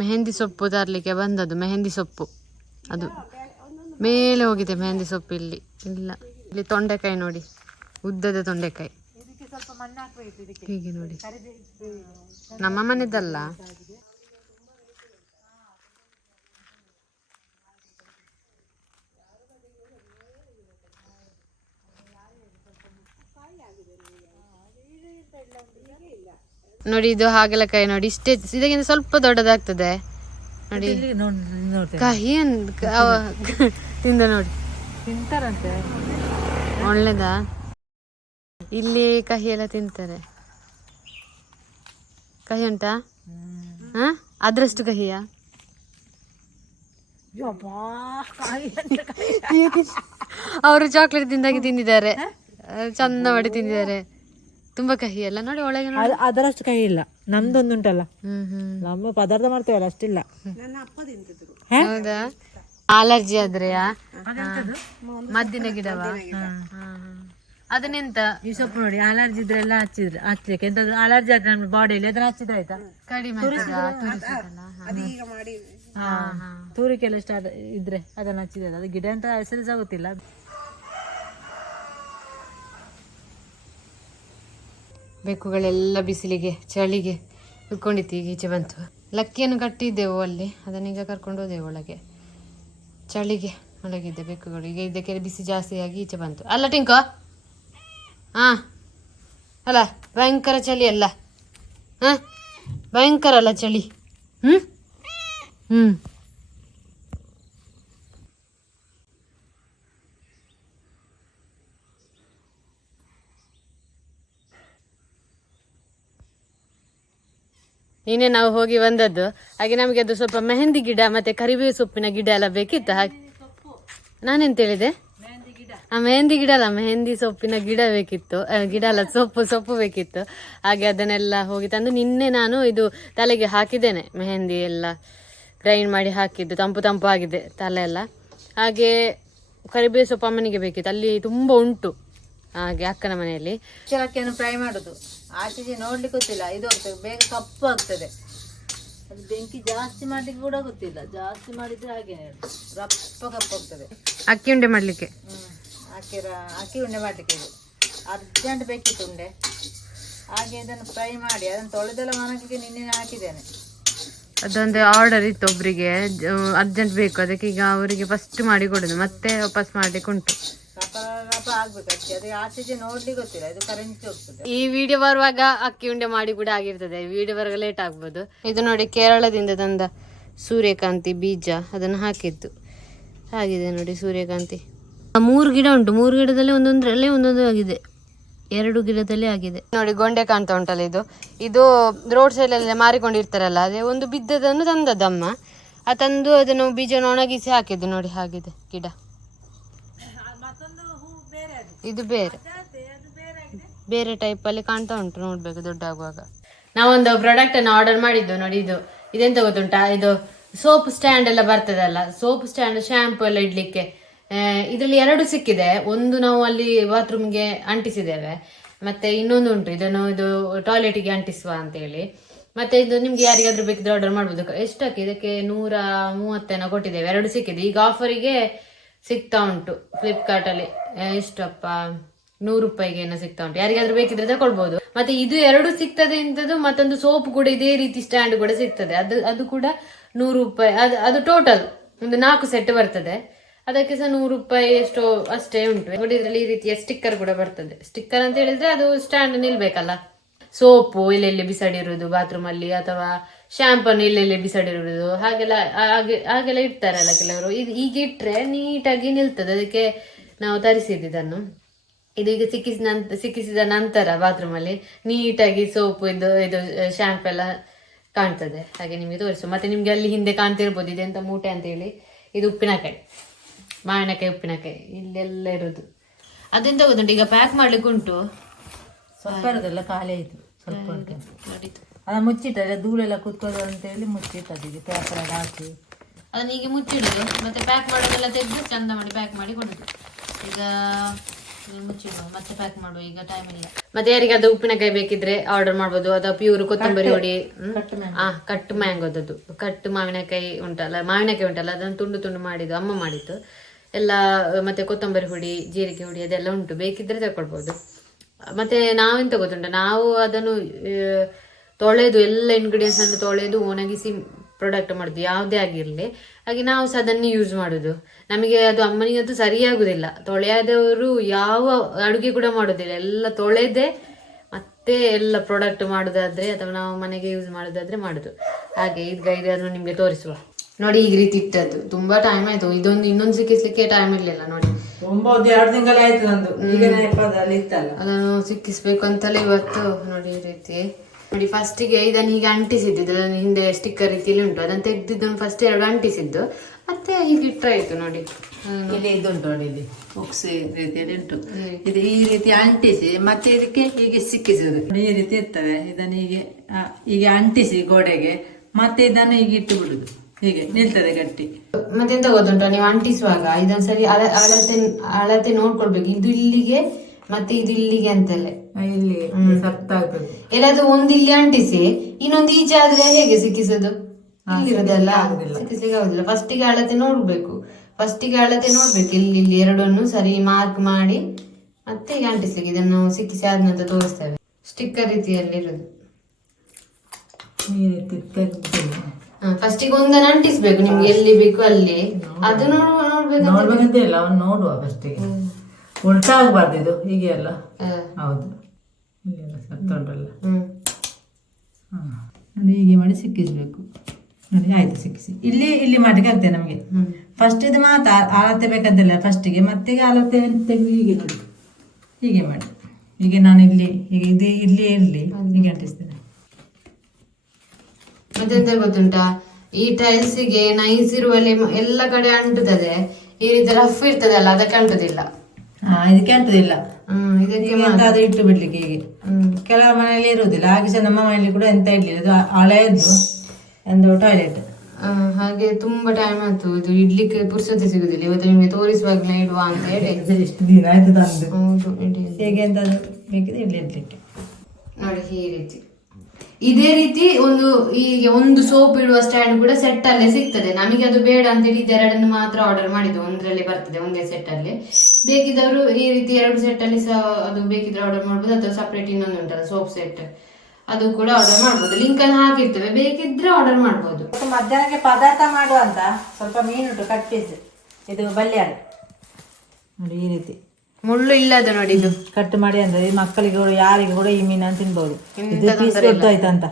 ಮೆಹಂದಿ ಸೊಪ್ಪು ತರಲಿಕ್ಕೆ ಬಂದದ್ದು. ಮೆಹಂದಿ ಸೊಪ್ಪು ಅದು ಮೇಲೆ ಹೋಗಿದೆ. ಮೆಹಂದಿ ಸೊಪ್ಪು ಇಲ್ಲಿ ಇಲ್ಲ. ಇಲ್ಲಿ ತೊಂಡೆಕಾಯಿ ನೋಡಿ, ಉದ್ದದ ತೊಂಡೆಕಾಯಿ ಹೀಗೆ ನೋಡಿ. ನಮ್ಮ ಮನೆದಲ್ಲ. ನೋಡಿ ಇದು ಹಾಗಲಕಾಯಿ ನೋಡಿ, ಇಷ್ಟೇ, ಇದಕ್ಕಿಂತ ಸ್ವಲ್ಪ ದೊಡ್ಡದಾಗ್ತದೆ ನೋಡಿ. ಕಹಿ ತಿಂದ ನೋಡಿ, ತಿಂತಾರಂತೆ, ಒಳ್ಳೇದಾ? ಇಲ್ಲಿ ಕಹಿ ಎಲ್ಲ ತಿಂತಾರೆ. ಕಹಿ ಉಂಟಾ? ಅದ್ರಷ್ಟು ಕಹಿಯಾ? ಅವರು ಚಾಕ್ಲೇಟ್ ತಿಂದಿದ್ದಾರೆ, ಚಂದ ಮಾಡಿ ತಿಂದಿದ್ದಾರೆ. ತುಂಬಾ ಕಹಿ ಅಲ್ಲ ನೋಡಿ ಒಳಗೆ. ಅದರಷ್ಟು ಕಹಿ ಇಲ್ಲ, ನಮ್ದೊಂದುಂಟಲ್ಲ, ನಮ್ಮ ಪದಾರ್ಥ ಮಾಡ್ತೇವಲ್ಲ ಅಷ್ಟಿಲ್ಲ. ಹೌದಾ? ಅಲರ್ಜಿ ಆದ್ರೆಯಾ? ಮದ್ದಿನ ಗಿಡವಾ? ಅದನ್ನೆಂತ ಈ ಸೊಪ್ಪು ನೋಡಿ, ಅಲರ್ಜಿ ಇದ್ರೆಲ್ಲ ಹಚ್ಚಲಿಕ್ಕೆ ಎಂತದ್ದು ಅಲರ್ಜಿ ಆದ್ರೆ ನಮ್ಮ ಬಾಡಿಯಲ್ಲಿ ಅದನ್ನ ಹಚ್ಚಿದ್ರೆ ಆಯ್ತಾ, ಕಡಿಮೆ ತೂರಿಕೆಲ್ಲ ಸ್ಟಾರ್ಟ್ ಇದ್ರೆ ಅದನ್ನ ಹಚ್ಚಿದ್ರೆ ಅದು ಗಿಡ ಅಂತ ಹೆಸರು ಸಹ ಗೊತ್ತಿಲ್ಲ. ಬೆಕ್ಕುಗಳೆಲ್ಲ ಬಿಸಿಲಿಗೆ ಚಳಿಗೆ ಕುತ್ಕೊಂಡಿತ್ತು, ಈಗ ಈಚೆ ಬಂತು. ಲಕ್ಕಿಯನ್ನು ಕಟ್ಟಿದ್ದೆವು ಅಲ್ಲಿ, ಅದನ್ನೀಗ ಕರ್ಕೊಂಡು ಹೋದೆವು ಒಳಗೆ. ಚಳಿಗೆ ಒಳಗಿದ್ದೆ ಬೆಕ್ಕುಗಳು. ಈಗ ಇದಕ್ಕೆ ಬಿಸಿ ಜಾಸ್ತಿಯಾಗಿ ಈಚೆ ಬಂತು ಅಲ್ಲ ಟಿಂಕೋ? ಅಲ್ಲ, ಭಯಂಕರ ಚಳಿ ಅಲ್ಲ? ಭಯಂಕರ ಅಲ್ಲ ಚಳಿ? ಇನ್ನೇ ನಾವು ಹೋಗಿ ಬಂದದ್ದು. ಹಾಗೆ ನಮಗೆ ಅದು ಸ್ವಲ್ಪ ಮೆಹಂದಿ ಗಿಡ ಮತ್ತೆ ಕರಿಬೇವು ಸೊಪ್ಪಿನ ಗಿಡ ಎಲ್ಲ ಬೇಕಿತ್ತು. ಹಾಗೆ ನಾನೆಂತ ಹೇಳಿದೆ? ಮೆಹಂದಿ ಗಿಡ ಅಲ್ಲ, ಮೆಹಂದಿ ಸೊಪ್ಪಿನ ಗಿಡ ಬೇಕಿತ್ತು. ಗಿಡ ಅಲ್ಲ, ಸೊಪ್ಪು ಬೇಕಿತ್ತು. ಹಾಗೆ ಅದನ್ನೆಲ್ಲ ಹೋಗಿ ತಂದು ನಿನ್ನೆ ನಾನು ಇದು ತಲೆಗೆ ಹಾಕಿದ್ದೇನೆ. ಮೆಹಂದಿ ಎಲ್ಲ ಗ್ರೈಂಡ್ ಮಾಡಿ ಹಾಕಿದ್ದು, ತಂಪು ಆಗಿದೆ ತಲೆ ಎಲ್ಲ. ಹಾಗೆ ಕರಿಬೇವು ಸೊಪ್ಪು ಅಮ್ಮನಿಗೆ ಬೇಕಿತ್ತು, ಅಲ್ಲಿ ತುಂಬ ಉಂಟು. ಹಾಗೆ ಅಕ್ಕನ ಮನೆಯಲ್ಲಿ ಚಲಕ್ಕಿಯನ್ನು ಫ್ರೈ ಮಾಡುದು. ಆಚೆಗೆ ನೋಡ್ಲಿಕ್ಕೆ ಗೊತ್ತಿಲ್ಲ, ಇದು ಬೇಗ ಕಪ್ಪು ಆಗ್ತದೆ. ಅದು ಬೆಂಕಿ ಜಾಸ್ತಿ ಮಾಡ್ಲಿಕ್ಕೆ ಕೂಡ ಗೊತ್ತಿಲ್ಲ, ಜಾಸ್ತಿ ಮಾಡಿದ್ರೆ ಹಾಗೆ ರಪ್ಪ ಕಪ್ಪಾಗ್ತದೆ. ಅಕ್ಕಿ ಉಂಡೆ ಮಾಡ್ಲಿಕ್ಕೆ, ಅಕ್ಕಿ ಉಂಡೆ ಮಾಡ್ಲಿಕ್ಕೆ ಇದು ಅರ್ಜೆಂಟ್ ಬೇಕಿತ್ತು ಉಂಡೆ. ಹಾಗೆ ಇದನ್ನು ಫ್ರೈ ಮಾಡಿ ಅದನ್ನು ತೊಳೆದೆಲ್ಲ ಒಣಗಿಗೆ ನಿನ್ನೆ ಹಾಕಿದ್ದೇನೆ. ಅದೊಂದು ಆರ್ಡರ್ ಇತ್ತು ಒಬ್ರಿಗೆ, ಅರ್ಜೆಂಟ್ ಬೇಕು. ಅದಕ್ಕೆ ಈಗ ಅವರಿಗೆ ಫಸ್ಟ್ ಮಾಡಿ ಕೊಡುದು, ಮತ್ತೆ ವಾಪಸ್ ಮಾಡ್ಲಿಕ್ಕೆ ಉಂಟು. ಆಗ್ಬೇಕು ಅಕ್ಕಿ, ಅದಕ್ಕೆ ಆಚೆಗೆ ನೋಡ್ಲಿಕ್ಕೆ ಗೊತ್ತಿಲ್ಲ, ಇದು ಕರೆಂಟ್ ಹೋಗ್ತದೆ. ಈ ವಿಡಿಯೋ ಬರುವಾಗ ಅಕ್ಕಿ ಉಂಡೆ ಮಾಡಿ ಕೂಡ ಆಗಿರ್ತದೆ, ವಿಡಿಯೋ ಬರುವಾಗ ಲೇಟ್ ಆಗ್ಬೋದು. ಇದು ನೋಡಿ, ಕೇರಳದಿಂದ ತಂದ ಸೂರ್ಯಕಾಂತಿ ಬೀಜ, ಅದನ್ನು ಹಾಕಿದ್ದು ಆಗಿದೆ ನೋಡಿ. ಸೂರ್ಯಕಾಂತಿ 3 ಗಿಡ ಉಂಟು, 3 ಗಿಡದಲ್ಲಿ ಒಂದೊಂದು ಆಗಿದೆ, 2 ಗಿಡದಲ್ಲಿ ಆಗಿದೆ ನೋಡಿ. ಗೊಂಡೆ ಕಾಣ್ತಾ ಉಂಟಲ್ಲ, ಇದು ರೋಡ್ ಸೈಡ್ ಅಲ್ಲಿ ಮಾರಿಕೊಂಡಿರ್ತಾರಲ್ಲ, ಅದೇ ಒಂದು ಬಿದ್ದದನ್ನು ತಂದದ್ದಮ್ಮ. ತಂದು ಅದನ್ನು ಬೀಜನ ಒಣಗಿಸಿ ಹಾಕಿದ್ದು ನೋಡಿ. ಹಾಗಿದೆ ಗಿಡ. ಇದು ಬೇರೆ ಟೈಪ್ ಅಲ್ಲಿ ಕಾಣ್ತಾ ಉಂಟು, ನೋಡ್ಬೇಕು ದೊಡ್ಡ ಆಗುವಾಗ. ನಾವೊಂದು ಪ್ರಾಡಕ್ಟ್ ಅನ್ನು ಆರ್ಡರ್ ಮಾಡಿದ್ದು ನೋಡಿ. ಇದೆಂತ ಗೊತ್ತುಂಟಾ? ಇದು ಸೋಪ್ ಸ್ಟ್ಯಾಂಡ್ ಎಲ್ಲ ಬರ್ತದಲ್ಲ, ಸೋಪ್ ಸ್ಟ್ಯಾಂಡ್, ಶಾಂಪು ಎಲ್ಲ ಇಡ್ಲಿಕ್ಕೆ. ಇದರಲ್ಲಿ 2 ಸಿಕ್ಕಿದೆ. ಒಂದು ನಾವು ಅಲ್ಲಿ ಬಾತ್ರೂಮ್ಗೆ ಅಂಟಿಸಿದ್ದೇವೆ, ಮತ್ತೆ ಇನ್ನೊಂದು ಉಂಟು, ಇದು ಟಾಯ್ಲೆಟ್ಗೆ ಅಂಟಿಸುವ ಅಂತ ಹೇಳಿ. ಮತ್ತೆ ಇದು ನಿಮ್ಗೆ ಯಾರಿಗಾದ್ರೂ ಬೇಕಿದ್ರೆ ಆರ್ಡರ್ ಮಾಡ್ಬೋದು. ಎಷ್ಟಕ್ಕೆ? ಇದಕ್ಕೆ 130 ಕೊಟ್ಟಿದ್ದೇವೆ. 2 ಸಿಕ್ಕಿದೆ. ಈಗ ಆಫರಿಗೆ ಸಿಗ್ತಾ ಉಂಟು ಫ್ಲಿಪ್ಕಾರ್ಟ್ ಅಲ್ಲಿ. ಎಷ್ಟಪ್ಪ, 100 ರೂಪಾಯಿಗೆ ಏನೋ ಸಿಗ್ತಾ ಉಂಟು. ಯಾರಿಗಾದ್ರೂ ಬೇಕಿದ್ರೆ ತಗೊಳ್ಬಹುದು. ಮತ್ತೆ ಇದು 2 ಸಿಗ್ತದೆ ಇಂಥದ್ದು, ಮತ್ತೊಂದು ಸೋಪ್ ಕೂಡ ಇದೇ ರೀತಿ ಸ್ಟ್ಯಾಂಡ್ ಕೂಡ ಸಿಗ್ತದೆ. ಅದು ಕೂಡ 100 ರೂಪಾಯಿ. ಅದು ಟೋಟಲ್ ಒಂದು 4 ಸೆಟ್ ಬರ್ತದೆ. ಅದಕ್ಕೆ ಸಹ 100 ರೂಪಾಯಿ ಎಷ್ಟೋ ಅಷ್ಟೇ ಉಂಟು. ಇದರಲ್ಲಿ ಈ ರೀತಿಯ ಸ್ಟಿಕ್ಕರ್ ಕೂಡ ಬರ್ತದೆ. ಸ್ಟಿಕ್ಕರ್ ಅಂತ ಹೇಳಿದ್ರೆ ಅದು ಸ್ಟ್ಯಾಂಡ್ ನಿಲ್ಬೇಕಲ್ಲ. ಸೋಪು ಎಲ್ಲೆಲ್ಲಿ ಬಿಸಾಡಿರುವುದು ಬಾತ್ರೂಮ್ ಅಲ್ಲಿ, ಅಥವಾ ಶಾಂಪನ್ನು ಎಲ್ಲೆಲ್ಲಿ ಬಿಸಾಡಿರುವುದು, ಹಾಗೆಲ್ಲ ಇಡ್ತಾರಲ್ಲ ಕೆಲವರು. ಈಗ ಇಟ್ರೆ ನೀಟಾಗಿ ನಿಲ್ತದೆ. ಅದಕ್ಕೆ ನಾವು ತರಿಸಿದ್ದನ್ನು. ಇದು ಈಗ ಸಿಕ್ಕಿಸಿದ ನಂತರ ಬಾತ್ರೂಮ್ ಅಲ್ಲಿ ನೀಟಾಗಿ ಸೋಪು ಇದು ಶಾಂಪು ಎಲ್ಲ ಕಾಣ್ತದೆ. ಹಾಗೆ ನಿಮಗೆ ತೋರಿಸು. ಮತ್ತೆ ನಿಮ್ಗೆ ಅಲ್ಲಿ ಹಿಂದೆ ಕಾಣ್ತಿರ್ಬೋದು ಇದೆಂತ ಮೂಟೆ ಅಂತ ಹೇಳಿ. ಇದು ಉಪ್ಪಿನಕಾಯಿ, ಮಾವಿನಕಾಯಿ ಉಪ್ಪಿನಕಾಯಿ ಇಲ್ಲೆಲ್ಲ ಇರೋದು. ಅದೆಂತ ಗೊತ್ತುಂಟು, ಈಗ ಪ್ಯಾಕ್ ಮಾಡ್ಲಿಕ್ಕೆ ಉಂಟು. ಸ್ವಲ್ಪ ಇರೋದೆಲ್ಲ ಖಾಲಿ ಆಯ್ತು, ಸ್ವಲ್ಪ ಅದ ಮುಚ್ಚಿಟ್ಟರೆ ಧೂಳೆಲ್ಲ ಕೂತ್ಕೋದು ಅಂತ ಹೇಳಿ ಮುಚ್ಚಿಟ್ಟದಿಗೆ ಪೇಪರ್ ಎಲ್ಲ ಹಾಕಿ ಅದನ್ನ ಈಗ ಮುಚ್ಚಿಡುದು. ಮತ್ತೆ ಪ್ಯಾಕ್ ಮಾಡೋದೆಲ್ಲ ತೆಗೆದು ಚಂದ ಮಾಡಿ ಪ್ಯಾಕ್ ಮಾಡಿ ಕೊಡುದು. ಈಗ ಮುಚ್ಚಿಡುವ ಮತ್ತೆ ಪ್ಯಾಕ್ ಮಾಡುವ, ಈಗ ಟೈಮ್ ಇಲ್ಲ. ಮತ್ತೆ ಯಾರಿಗಾದ್ರೂ ಉಪ್ಪಿನಕಾಯಿ ಬೇಕಿದ್ರೆ ಆರ್ಡರ್ ಮಾಡ್ಬೋದು, ಅಥವಾ ಪ್ಯೂರ್ ಕೊತ್ತಂಬರಿ ಹೊಡಿ, ಕಟ್ ಮ್ಯಾಂಗೋದದ್ದು, ಕಟ್ ಮಾವಿನಕಾಯಿ ಉಂಟಲ್ಲ ಅದನ್ನು ತುಂಡು ತುಂಡು ಮಾಡಿದ್ದು ಅಮ್ಮ ಮಾಡಿದ್ದು ಎಲ್ಲ. ಮತ್ತೆ ಕೊತ್ತಂಬರಿ ಹುಡಿ, ಜೀರಿಗೆ ಹುಡಿ ಅದೆಲ್ಲ ಉಂಟು, ಬೇಕಿದ್ರೆ ತಗೊಳ್ಬೋದು. ಮತ್ತೆ ನಾವೆಂತ ಗೊತ್ತುಂಟ, ನಾವು ಅದನ್ನು ತೊಳೆದು ಎಲ್ಲ ಇಂಗ್ರೀಡಿಯೆಂಟ್ಸ್ ಅನ್ನು ತೊಳೆದು ಒಣಗಿಸಿ ಪ್ರಾಡಕ್ಟ್ ಮಾಡುದು, ಯಾವುದೇ ಆಗಿರ್ಲಿ. ಹಾಗೆ ನಾವು ಸಹ ಅದನ್ನೇ ಯೂಸ್ ಮಾಡುದು. ನಮಗೆ ಅದು ಅಮ್ಮನಿಗಂತೂ ಸರಿಯಾಗುದಿಲ್ಲ, ತೊಳೆಯದವರು ಯಾವ ಅಡುಗೆ ಕೂಡ ಮಾಡೋದಿಲ್ಲ, ಎಲ್ಲ ತೊಳೆದೆ ಮತ್ತೆ ಎಲ್ಲ ಪ್ರಾಡಕ್ಟ್ ಮಾಡುದಾದ್ರೆ ಅಥವಾ ನಾವು ಮನೆಗೆ ಯೂಸ್ ಮಾಡುದಾದ್ರೆ ಮಾಡುದು. ಹಾಗೆ ಈಗ ಇದನ್ನು ನಿಮ್ಗೆ ತೋರಿಸುವ. ನೋಡಿ ಈ ರೀತಿ ಇಟ್ಟದ್ದು, ತುಂಬಾ ಟೈಮ್ ಆಯ್ತು. ಇನ್ನೊಂದು ಸಿಕ್ಕಿಸ್ಲಿಕ್ಕೆ ಟೈಮ್ ಇರ್ಲಿಲ್ಲ ನೋಡಿ, ತುಂಬಾ 2 ತಿಂಗಳಾಯ್ತು ನಂದು. ಅದನ್ನು ಸಿಕ್ಕಿಸ್ಬೇಕು ಅಂತಲೇ ಇವತ್ತು ನೋಡಿ ಈ ರೀತಿ. ನೋಡಿ ಫಸ್ಟಿಗೆ ಇದನ್ನು ಹೀಗೆ ಅಂಟಿಸಿದ್ದು, ಹಿಂದೆ ಸ್ಟಿಕ್ಕರ್ ರೀತಿಯಲ್ಲಿ ಉಂಟು, ಅದನ್ನು ತೆಗ್ದಿದ್ದನ್ನು ಫಸ್ಟ್ 2 ಅಂಟಿಸಿದ್ದು, ಮತ್ತೆ ಹೀಗೆ ಇಟ್ಟಾಯ್ತು ನೋಡಿ. ಇಲ್ಲಿ ಇದುಂಟು ನೋಡಿ, ಇಲ್ಲಿ ಬಾಕ್ಸ್ ರೀತಿಯಲ್ಲಿ ಉಂಟು, ಇದು ಈ ರೀತಿ ಅಂಟಿಸಿ ಮತ್ತೆ ಇದಕ್ಕೆ ಹೀಗೆ ಸಿಕ್ಕಿಸುದು. ಈ ರೀತಿ ಇರ್ತವೆ, ಇದನ್ನು ಹೀಗೆ ಅಂಟಿಸಿ ಗೋಡೆಗೆ, ಮತ್ತೆ ಇದನ್ನು ಹೀಗೆ ಇಟ್ಟು ಬಿಡುದು, ಹೀಗೆ ನಿಲ್ತದೆ ಗಟ್ಟಿ. ಮತ್ತೆಂತ ಗೊತ್ತುಂಟ, ನೀವು ಅಂಟಿಸುವಾಗ ಇದನ್ನ ಸರಿ ಅಳತೆ ನೋಡ್ಕೊಳ್ಬೇಕು, ಇದು ಇಲ್ಲಿಗೆ ಮತ್ತೆ ಇದು ಇಲ್ಲಿಗೆ ಅಂತಲೇ, ಇಲ್ಲಿ ಸತ್ತಾಗ್ತದೆ. ಎಲ್ಲಾದ್ರೂ ಒಂದು ಇಲ್ಲಿ ಅಂಟಿಸಿ ಇನ್ನೊಂದು ಈಚೆ ಆದ್ರೆ ಹೇಗೆ ಸಿಕ್ಕಿಸೋದು? ಇಲ್ಲಿರೋದಲ್ಲ ಸಿಕ್ಕಿಸ್ಲಿಕ್ಕೆ ಆಗುದಿಲ್ಲ. ಫಸ್ಟಿಗೆ ಅಳತೆ ನೋಡ್ಬೇಕು, ಇಲ್ಲಿ ಎರಡನ್ನು ಸರಿ ಮಾರ್ಕ್ ಮಾಡಿ ಮತ್ತೆ ಈಗ ಅಂಟಿಸ್ಲಿಕ್ಕೆ. ಇದನ್ನು ಸಿಕ್ಕಿಸಿ ಆದ್ನಂತರ ತೋರಿಸ್ತೇವೆ. ಸ್ಟಿಕ್ಕರ್ ರೀತಿಯಲ್ಲಿ ಇರೋದು. ಫಸ್ಟಿಗೆ ಒಂದನ್ನು ಅಂಟಿಸ್ಬೇಕು ನಿಮ್ಗೆ ಎಲ್ಲಿ ಬೇಕು ಅಲ್ಲಿ, ಅದು ನೋಡ್ಬೇಕಂತಿಲ್ಲ, ಅವ್ನು ನೋಡುವ ಫಸ್ಟಿಗೆ. ಉಲ್ಟಾ ಆಗ್ಬಾರ್ದು ಇದು, ಹೀಗೆ ಅಲ್ಲ. ಹೌದು, ಸತ್ತುಂಟಲ್ಲ, ಹೀಗೆ ಮಾಡಿ ಸಿಕ್ಕಿಸ್ಬೇಕು ನೋಡಿ. ಆಯ್ತು, ಸಿಕ್ಕಿಸಿ ಇಲ್ಲಿ ಮಾಡ್ಲಿಕ್ಕೆ ಆಗ್ತದೆ ನಮಗೆ. ಫಸ್ಟ್ ಇದು ಮಾತ್ರ ಅಳತೆ ಬೇಕಂತಿಲ್ಲ ಫಸ್ಟಿಗೆ, ಮತ್ತೆ ಅಳತೆ ತೆಗೆದು ಹೀಗೆ ನೋಡಿ, ಹೀಗೆ ಮಾಡಿ. ಹೀಗೆ ನಾನು ಇಲ್ಲಿ ಹೀಗೆ ಇದು ಇಲ್ಲಿ ಇರಲಿ, ಹೀಗೆ ಅಂಟಿಸ್ತೇನೆ. ಮತ್ತೆಂತ ಗೊತ್ತುಂಟಾ, ಈ ಟೈಲ್ಸಿಗೆ ನೈಸ್ ಇರುವಲ್ಲಿ ಎಲ್ಲ ಕಡೆ ಅಂಟುತ್ತದೆ, ಈ ರೀತಿ ರಫ್ ಇರ್ತದಲ್ಲ ಅದಕ್ಕೆ ಅಂಟುದಿಲ್ಲ. ಇದಕ್ಕೆ ಅಂಟುದಿಲ್ಲ, ಇದಕ್ಕೆ ಇಟ್ಟು ಬಿಡ್ಲಿಕ್ಕೆ. ಹೀಗೆ ಕೆಲವು ಮನೆಯಲ್ಲಿ ಇರುವುದಿಲ್ಲ, ಹಾಗೆ ಸಹ ನಮ್ಮ ಮನೆಯಲ್ಲಿ ಕೂಡ ಎಂತ ಇಡ್ಲಿಲ್ಲ. ಇದು ಹಳೆಯದ್ದು ಒಂದು ಟಾಯ್ಲೆಟ್. ಹಾಗೆ ತುಂಬಾ ಟೈಮ್ ಆಯ್ತು, ಇದು ಇಡ್ಲಿಕ್ಕೆ ಪುರ್ಸೊತ್ತೆ ಸಿಗುದಿಲ್ಲ. ಇವತ್ತು ನಿಮ್ಗೆ ತೋರಿಸುವಾಗಲೇ ಇಡುವ ಅಂತ ಹೇಳಿ ಎಷ್ಟು ದಿನ ಆಯ್ತು ತಂದು. ಹೌದು, ಹೇಗೆ ಅಂತ ಬೇಕಿದ್ರೆ ಇಲ್ಲಿ ಇಡ್ಲಿಕ್ಕೆ ನೋಡಿ ಈ ರೀತಿ. ಇದೇ ರೀತಿ ಒಂದು ಸೋಪ್ ಇಡುವ ಸ್ಟ್ಯಾಂಡ್ ಕೂಡ ಸೆಟ್ ಅಲ್ಲೇ ಸಿಗ್ತದೆ. ನಮಗೆ ಅದು ಬೇಡ ಅಂತೇಳಿ ಇದೆರಡನ್ನು ಮಾತ್ರ ಆರ್ಡರ್ ಮಾಡಿದ್ದು, ಒಂದರಲ್ಲಿ ಬರ್ತದೆ ಒಂದೇ ಸೆಟ್ ಅಲ್ಲಿ. ಬೇಕಿದ್ದವರು ಈ ರೀತಿ 2 ಸೆಟ್ ಅಲ್ಲಿ ಸಹ ಅದು ಬೇಕಿದ್ರೆ ಆರ್ಡರ್ ಮಾಡ್ಬೋದು, ಅಥವಾ ಸಪ್ರೇಟ್ ಇನ್ನೊಂದು ಉಂಟಲ್ಲ ಸೋಪ್ ಸೆಟ್, ಅದು ಕೂಡ ಆರ್ಡರ್ ಮಾಡ್ಬೋದು. ಲಿಂಕ್ ಅನ್ನು ಹಾಕಿರ್ತೇವೆ, ಬೇಕಿದ್ರೆ ಆರ್ಡರ್ ಮಾಡ್ಬೋದು. ಮಧ್ಯಾಹ್ನಕ್ಕೆ ಪದಾರ್ಥ ಮಾಡುವಂತ ಸ್ವಲ್ಪ ಮೀನುಂಟು ಕಟ್ ಪೀಸ್, ಇದು ಬಲ್ಯಾರು ನೋಡಿ, ಈ ರೀತಿ ಮುಳ್ಳು ಇಲ್ಲದ ನೋಡಿ, ಇದು ಕಟ್ ಮಾಡಿ ಅಂದ್ರೆ ಈ ಮಕ್ಕಳಿಗೆ ಕೂಡ ಯಾರಿಗೆ ಕೂಡ ಈ ಮೀನನ್ನು ತಿನ್ಬಹುದು. ಆಯ್ತಂತ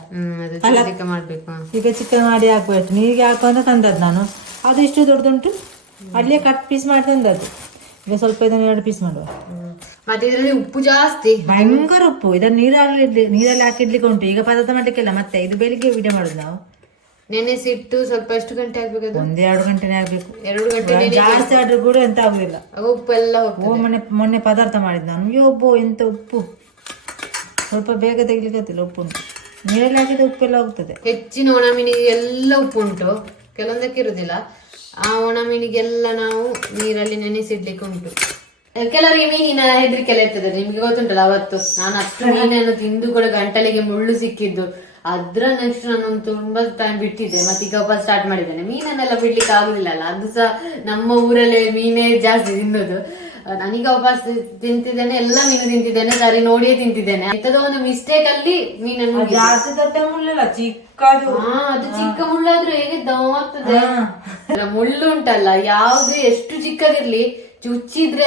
ಮಾಡ್ಬೇಕು. ಈಗ ಚಿಕನ್ ಮಾಡಿ ಹಾಕ್ಬೇಕು, ನೀರಿಗೆ ಹಾಕುವಂತ ತಂದದ್ದು ನಾನು. ಅದು ಇಷ್ಟು ದೊಡ್ಡದುಂಟು, ಅಲ್ಲೇ ಕಟ್ ಪೀಸ್ ಮಾಡಿ ತಂದದ್ದು. ಈಗ ಸ್ವಲ್ಪ ಇದನ್ನು 2 ಪೀಸ್ ಮಾಡುವ. ಮತ್ತೆ ಇದರಲ್ಲಿ ಉಪ್ಪು ಜಾಸ್ತಿ, ಭಯಂಕರ ಉಪ್ಪು. ಇದನ್ನು ನೀರಲ್ಲಿ ಹಾಕಿಡ್ಲಿಕ್ಕೆ ಉಂಟು. ಈಗ ಪದಾರ್ಥ ಮಾಡ್ಲಿಕ್ಕೆಲ್ಲ ಮತ್ತೆ ಇದು ಬೆಳಿಗ್ಗೆ ವಿಡಿಯೋ ಮಾಡುದು ನಾವು. ನೆನೆಸಿಟ್ಟು ಸ್ವಲ್ಪ ಎಷ್ಟು ಗಂಟೆ ಆಗ್ಬೇಕು? 1-2 ಗಂಟೆನೇ ಆಗ್ಬೇಕು. 2 ಗಂಟೆ ಜಾಸ್ತಿ ಆದ್ರೂ ಕೂಡ ಎಂತ ಆಗುದಿಲ್ಲ, ಉಪ್ಪು ಎಲ್ಲ ಹೋಗ್ತದೆ. ಮೊನ್ನೆ ಪದಾರ್ಥ ಮಾಡಿದ್ ನಾನು, ಒಬ್ಬ ಎಂತ ಉಪ್ಪು, ಸ್ವಲ್ಪ ಬೇಗ ತೆಗಿಲಿಕ್ಕೆ ಉಪ್ಪು ನೀರಲ್ಲಿ ಹಾಕಿದ ಉಪ್ಪೆಲ್ಲ ಹೋಗ್ತದೆ. ಹೆಚ್ಚಿನ ಒಣ ಮೀನಿಗೆ ಎಲ್ಲ ಉಪ್ಪು ಉಂಟು, ಕೆಲವೊಂದಕ್ಕೆ ಇರುದಿಲ್ಲ. ಆ ಒಣ ಮೀನಿಗೆಲ್ಲ ನಾವು ನೀರಲ್ಲಿ ನೆನೆಸಿಡ್ಲಿಕ್ಕೆ ಉಂಟು. ಕೆಲವರಿಗೆ ಮೀನಿನ ಹೆದರಿಕೆ ಎಲ್ಲ ಇರ್ತದೆ, ನಿಮ್ಗೆ ಗೊತ್ತುಂಟಲ್ಲ. ಅವತ್ತು ನಾನು ಅಷ್ಟು ಮೀನನ್ನು ತಿಂದು ಕೂಡ ಗಂಟಲಿಗೆ ಮುಳ್ಳು ಸಿಕ್ಕಿದ್ದು. ಅದ್ರ ನೆಕ್ಸ್ಟ್ ನಾನು ತುಂಬಾ ಟೈಮ್ ಬಿಟ್ಟಿದ್ದೆ, ಮತ್ತೆ ಈಗ ವಾಪಸ್ ಸ್ಟಾರ್ಟ್ ಮಾಡಿದ್ದೇನೆ. ಮೀನನ್ನೆಲ್ಲ ಬಿಡ್ಲಿಕ್ಕೆ ಆಗುದಿಲ್ಲ ಅಲ್ಲ, ಅದು ಸಹ ನಮ್ಮ ಊರಲ್ಲೇ ಮೀನೇ ಜಾಸ್ತಿ ತಿನ್ನೋದು. ನಾನೀಗ ವಾಪಸ್ ತಿಂತಿದ್ದೇನೆ, ಎಲ್ಲ ಮೀನು ತಿಂತಿದ್ದೇನೆ, ಸರಿ ನೋಡಿಯೇ ತಿಂತಿದ್ದೇನೆ. ಇಂಥದ್ದು ಒಂದು ಮಿಸ್ಟೇಕ್ ಅಲ್ಲಿ ಮೀನನ್ನು ಜಾಸ್ತಿ ದೊಡ್ಡ ಮುಳ್ಳಿಲ್ಲ, ಚಿಕ್ಕದು. ಅದು ಚಿಕ್ಕ ಮುಳ್ಳಾದ್ರೂ ಹೇಗೆ ದವಾಗ್ತದೆ. ಮುಳ್ಳು ಉಂಟಲ್ಲ, ಯಾವ್ದು ಎಷ್ಟು ಚಿಕ್ಕದಿರ್ಲಿ ಚುಚ್ಚಿದ್ರೆ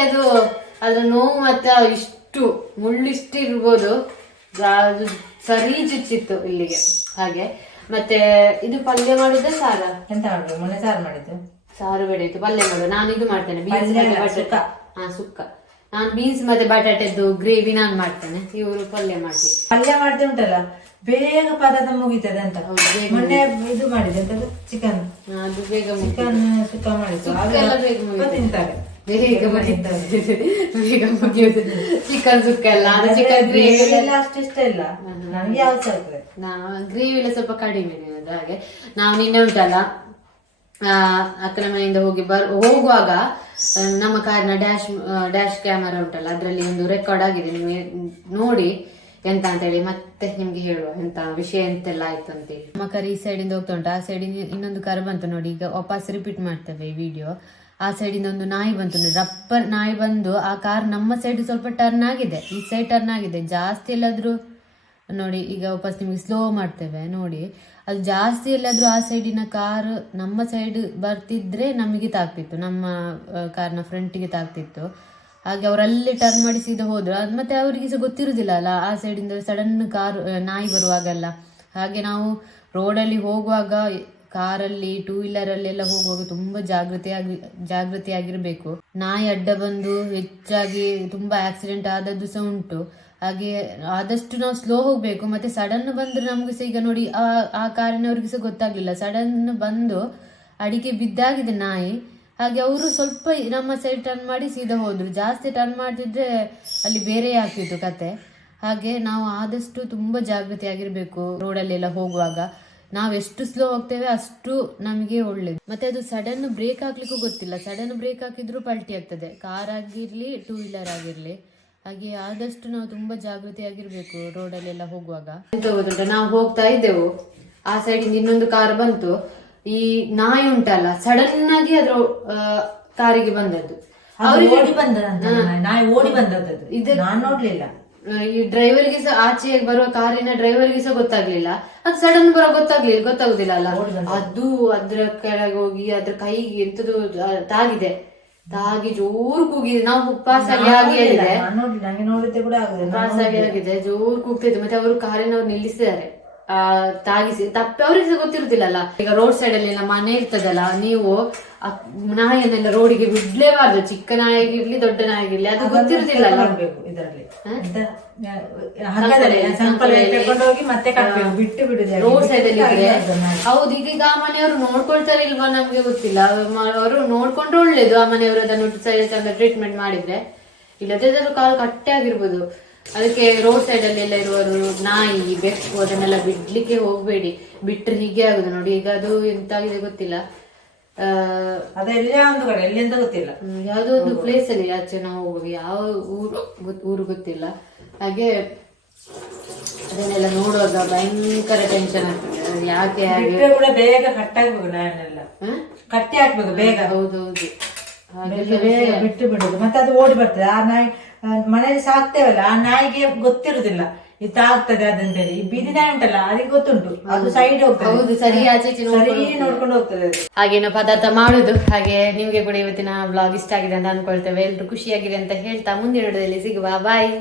ಅದ್ರ ನೋವು ಮತ್ತೆ ಇಷ್ಟು ಮುಳ್ಳು ಇಷ್ಟು ಇರ್ಬೋದು, ಅದು ಸರಿ ಚುಚ್ಚಿತ್ತು ಇಲ್ಲಿಗೆ. ಹಾಗೆ ಮತ್ತೆ ಇದು ಪಲ್ಯ ಮಾಡುದ ಸಾರ ಎಂತ ಮಾಡುದು? ಮೊನ್ನೆ ಸಾರು ಮಾಡಿದ್ದು. ಸಾರು ಬೇಡ ಇತ್ತು, ಪಲ್ಯ ಮಾಡುದು. ನಾನು ಇದು ಮಾಡ್ತೇನೆ, ಬೀನ್ಸ್ ಮತ್ತೆ ಬಟಾಟೆ. ಸುಕ್ಕ. ನಾನು ಬೀನ್ಸ್ ಮತ್ತೆ ಬಟಾಟೆದ್ದು ಗ್ರೇವಿ ನಾನು ಮಾಡ್ತೇನೆ, ಇವರು ಪಲ್ಯ ಮಾಡ್ತೀನಿ. ಪಲ್ಯ ಮಾಡ್ತೇ ಉಂಟಲ್ಲ, ಬೇಗ ಪದಾರ್ಥ ಮುಗಿತದೆ ಅಂತ. ಮೊನ್ನೆ ಇದು ಮಾಡಿದೆ ಅಂತದ್ದು ಚಿಕನ್, ಅದು ಬೇಗ ಚಿಕನ್ ಸುಕ್ಕ ಮಾಡಿದ್ದು, ತಿಂತಾರೆ ಬೇಗ ಮುಗಿಯುದು. ಚಿಕನ್ ಸುಕ್ಕ ಎಲ್ಲ, ಚಿಕನ್ ಗ್ರೇವಿ ಎಲ್ಲ ಅಷ್ಟು ಇಷ್ಟ ಇಲ್ಲ ನನಗೆ. ಯಾವ್ದು ಗ್ರೇವಿ ಎಲ್ಲ ಸ್ವಲ್ಪ ಕಡಿಮೆ. ಹಾಗೆ ನಾವು ನಿನ್ನೆ ಉಂಟಲ್ಲ ಅಕ್ಕನ ಮನೆಯಿಂದ ಹೋಗುವಾಗ ನಮ್ಮ ಕಾರಿನ ಡ್ಯಾಶ್ ಕ್ಯಾಮರಾ ಉಂಟಲ್ಲ, ಅದರಲ್ಲಿ ಒಂದು ರೆಕಾರ್ಡ್ ಆಗಿದೆ. ನಿಮಗೆ ನೋಡಿ ಎಂತ ಅಂತ ಹೇಳಿ ಮತ್ತೆ ನಿಮ್ಗೆ ಹೇಳುವ ಎಂತ ವಿಷಯ ಎಂತೆಲ್ಲ ಆಯ್ತು ಅಂತೇಳಿ. ನಮ್ಮ ಕಾರ್ ಈ ಸೈಡ್ ಇಂದ ಹೋಗ್ತಾ ಉಂಟು, ಆ ಸೈಡ್ ಇನ್ನೊಂದು ಕಾರ್ ಬಂತು ನೋಡಿ. ಈಗ ವಾಪಸ್ ರಿಪೀಟ್ ಮಾಡ್ತೇವೆ ಈ ವಿಡಿಯೋ. ಆ ಸೈಡ್ ಇಂದ ಒಂದು ನಾಯಿ ಬಂತು ನೋಡಿ, ರಪ್ಪರ್ ನಾಯಿ ಬಂದು ಆ ಕಾರ್ ನಮ್ಮ ಸೈಡ್ ಸ್ವಲ್ಪ ಟರ್ನ್ ಆಗಿದೆ, ಈ ಸೈಡ್ ಟರ್ನ್ ಆಗಿದೆ. ಜಾಸ್ತಿ ಎಲ್ಲಾದ್ರೂ ನೋಡಿ, ಈಗ ವಾಪಸ್ ನಿಮಗೆ ಸ್ಲೋ ಮಾಡ್ತೇವೆ ನೋಡಿ. ಅದು ಜಾಸ್ತಿ ಎಲ್ಲಾದ್ರೂ ಆ ಸೈಡಿನ ಕಾರ್ ನಮ್ಮ ಸೈಡ್ ಬರ್ತಿದ್ರೆ ನಮಗೆ ತಾಗ್ತಿತ್ತು, ನಮ್ಮ ಕಾರ್ನ ಫ್ರಂಟಿಗೆ ತಾಗ್ತಿತ್ತು. ಹಾಗೆ ಅವರಲ್ಲಿ ಟರ್ನ್ ಮಾಡಿ ಸೀದಾ ಹೋದ್ರು. ಮತ್ತೆ ಅವರಿಗೆ ಸಹ ಗೊತ್ತಿರುದಿಲ್ಲ ಅಲ್ಲ, ಆ ಸೈಡಿಂದ ಸಡನ್ ಕಾರ್ ನಾಯಿ ಬರುವಾಗೆಲ್ಲ. ಹಾಗೆ ನಾವು ರೋಡಲ್ಲಿ ಹೋಗುವಾಗ, ಕಾರಲ್ಲಿ, ಟೂ ವೀಲರಲ್ಲೆಲ್ಲ ಹೋಗುವಾಗ ತುಂಬಾ ಜಾಗೃತಿಯಾಗಿರ್ಬೇಕು. ನಾಯಿ ಅಡ್ಡ ಬಂದು ಹೆಚ್ಚಾಗಿ ತುಂಬಾ ಆಕ್ಸಿಡೆಂಟ್ ಆದದ್ದು ಸಹ ಉಂಟು. ಹಾಗೆ ಆದಷ್ಟು ನಾವು ಸ್ಲೋ ಹೋಗ್ಬೇಕು. ಮತ್ತೆ ಸಡನ್ ಬಂದ್ರೆ ನಮ್ಗೆ ಸಹ ಈಗ ನೋಡಿ, ಆ ಕಾರಿನವ್ರಿಗೆ ಸಹ ಗೊತ್ತಾಗ್ಲಿಲ್ಲ, ಸಡನ್ ಬಂದು ಅಡಿಕೆ ಬಿದ್ದಾಗಿದೆ ನಾಯಿ. ಹಾಗೆ ಅವರು ಸ್ವಲ್ಪ ನಮ್ಮ ಸೈಡ್ ಟರ್ನ್ ಮಾಡಿ ಸೀದಾ ಹೋದ್ರು. ಜಾಸ್ತಿ ಟರ್ನ್ ಮಾಡ್ತಿದ್ರೆ ಅಲ್ಲಿ ಬೇರೆ ಆಗ್ತಿತ್ತು ಕತೆ. ಹಾಗೆ ನಾವು ಆದಷ್ಟು ತುಂಬಾ ಜಾಗೃತಿಯಾಗಿರ್ಬೇಕು ರೋಡಲ್ಲೆಲ್ಲ ಹೋಗುವಾಗ. ನಾವು ಎಷ್ಟು ಸ್ಲೋ ಹೋಗ್ತೇವೆ ಅಷ್ಟು ನಮಗೆ ಒಳ್ಳೇದು. ಮತ್ತೆ ಅದು ಸಡನ್ ಬ್ರೇಕ್ ಹಾಕ್ಲಿಕ್ಕೂ ಗೊತ್ತಿಲ್ಲ, ಸಡನ್ ಬ್ರೇಕ್ ಹಾಕಿದ್ರು ಪಲ್ಟಿ ಆಗ್ತದೆ, ಕಾರ್ ಆಗಿರ್ಲಿ ಟೂ ವೀಲರ್ ಆಗಿರ್ಲಿ. ಹಾಗೆ ಆದಷ್ಟು ನಾವು ತುಂಬಾ ಜಾಗೃತಿಯಾಗಿರ್ಬೇಕು ರೋಡಲ್ಲೆಲ್ಲ ಹೋಗುವಾಗ. ಎಂತ ಗೊತ್ತುಂಟ, ನಾವು ಹೋಗ್ತಾ ಇದ್ದೆವು, ಆ ಸೈಡಿಂದ ಇನ್ನೊಂದು ಕಾರ್ ಬಂತು. ಈ ನಾಯಿ ಉಂಟಲ್ಲ, ಸಡನ್ ಆಗಿ ಅದ್ರ ಕಾರಿಗೆ ಬಂದದ್ದು. ನಾಯಿ ಓಡಿ ಬಂದದ್ದು, ಇದು ನಾನು ನೋಡ್ಲಿಲ್ಲ. ಈ ಡ್ರೈವರ್ಗೆ ಸಹ, ಆಚೆ ಬರುವ ಕಾರಿನ ಡ್ರೈವರ್ಗೆ ಸಹ ಗೊತ್ತಾಗ್ಲಿಲ್ಲ. ಅದು ಸಡನ್ ಬರೋ ಗೊತ್ತಾಗುದಿಲ್ಲ ಅಲ್ಲ. ಅದು ಅದ್ರ ಕೆಳಗೆ ಹೋಗಿ ಅದ್ರ ಕೈಗೆ ಎಂತದು ತಾಗಿದೆ, ತಾಗಿ ಜೋರು ಕೂಗಿದೆ. ನಾವು ಪಾಸ್ ಆಗಿ ಆಗಿದೆ, ಪಾಸ್ ಆಗಿ ಆಗಿದೆ, ಜೋರು ಕೂಗ್ತಿತ್ತು. ಮತ್ತೆ ಅವರು ಕಾರಿನವ್ರು ನಿಲ್ಲಿಸಿದ್ದಾರೆ, ತಾಗಿಸಿ. ತಪ್ಪಿ ಅವ್ರಿಗೆ ಸಹ ಗೊತ್ತಿರುದಿಲ್ಲಲ್ಲ. ಈಗ ರೋಡ್ ಸೈಡ್ ಅಲ್ಲಿ ಮನೆ ಇರ್ತದಲ್ಲ, ನೀವು ನಾಯಿಯನ್ನೆಲ್ಲ ರೋಡಿಗೆ ಬಿಡ್ಲೇಬಾರ್ದು, ಚಿಕ್ಕ ನಾಯಿಗಿರ್ಲಿ ದೊಡ್ಡ ನಾಯಿಗಿರ್ಲಿ, ಅದು ಗೊತ್ತಿರುದಿಲ್ಲ. ರೋಡ್ ಸೈಡ್ ಅಲ್ಲಿ ಇದ್ರೆ ಹೌದು. ಈಗ ಆ ಮನೆಯವರು ನೋಡ್ಕೊಳ್ತಾರೆ ಇಲ್ವಾ ನಮ್ಗೆ ಗೊತ್ತಿಲ್ಲ. ಅವರು ನೋಡ್ಕೊಂಡ್ರೆ ಒಳ್ಳೇದು, ಆ ಮನೆಯವರು ಅದನ್ನು ಚಂದ ಟ್ರೀಟ್ಮೆಂಟ್ ಮಾಡಿದ್ರೆ. ಇಲ್ಲದ್ರೆ ಕಾಲು ಕಟ್ಟೆ ಆಗಿರ್ಬೋದು. ಅದಕ್ಕೆ ರೋಡ್ ಸೈಡ್ ಅಲ್ಲಿ ಎಲ್ಲ ಇರುವವರು ನಾಯಿ, ಬೆಕ್ಕು ಅದನ್ನೆಲ್ಲ ಬಿಡ್ಲಿಕ್ಕೆ ಹೋಗ್ಬೇಡಿ. ಬಿಟ್ರೆ ಹೀಗೆ ಆಗುದು ನೋಡಿ. ಈಗ ಅದು ಎಂತಾಗಿದೆ ಗೊತ್ತಿಲ್ಲ, ಯಾವ್ದೋ ಒಂದು ಪ್ಲೇಸ್ ಅಲ್ಲಿ ಆಚೆ ನಾವು ಹೋಗುವಾಗ, ಯಾವ ಊರು ಗೊತ್ತಿಲ್ಲ. ಹಾಗೆ ಅದನ್ನೆಲ್ಲ ನೋಡುವಾಗ ಭಯಂಕರ ಟೆನ್ಷನ್ ಆಗ್ತದೆ. ಯಾಕೆ ಬೇಗ ಕಟ್ಟಿ ಹಾಕ್ಬೇಕು ಬೇಗ. ಹೌದೌದು, ಬೇಗ ಬಿಟ್ಟು ಬಿಡುದು. ಮತ್ತೆ ಅದು ಓಡಿ ಬರ್ತದೆ. ಆ ನಾಯಿ ಮನೆಯಲ್ಲಿ ಸಾಕ್ತೇವಲ್ಲ, ಆ ನಾಯಿಗೆ ಗೊತ್ತಿರುದಿಲ್ಲ ಇದಾಗ್ತದೆ ಅದಂತೇಳಿ. ಈ ಬೀದಿ ನಾಯಿ ಉಂಟಲ್ಲ, ಅದಕ್ಕೆ ಗೊತ್ತುಂಟು, ಅದು ಸೈಡ್ ಹೋಗ್ತದೆ. ಹೌದು, ಸರಿ ಆಚೆ ನೋಡ್ಕೊಂಡು ಹೋಗ್ತದೆ. ಹಾಗೇನೋ ಪದಾರ್ಥ ಮಾಡುದು. ಹಾಗೆ ನಿಮ್ಗೆ ಕೂಡ ಇವತ್ತಿನ ಬ್ಲಾಗ್ ಇಷ್ಟ ಆಗಿದೆ ಅಂತ ಅನ್ಕೊಳ್ತೇವೆ. ಎಲ್ರು ಖುಷಿಯಾಗಿದೆ ಅಂತ ಹೇಳ್ತಾ ಮುಂದಿನ ವಿಡಿಯೋದಲ್ಲಿ ಸಿಗುವ. ಬಾಯ್.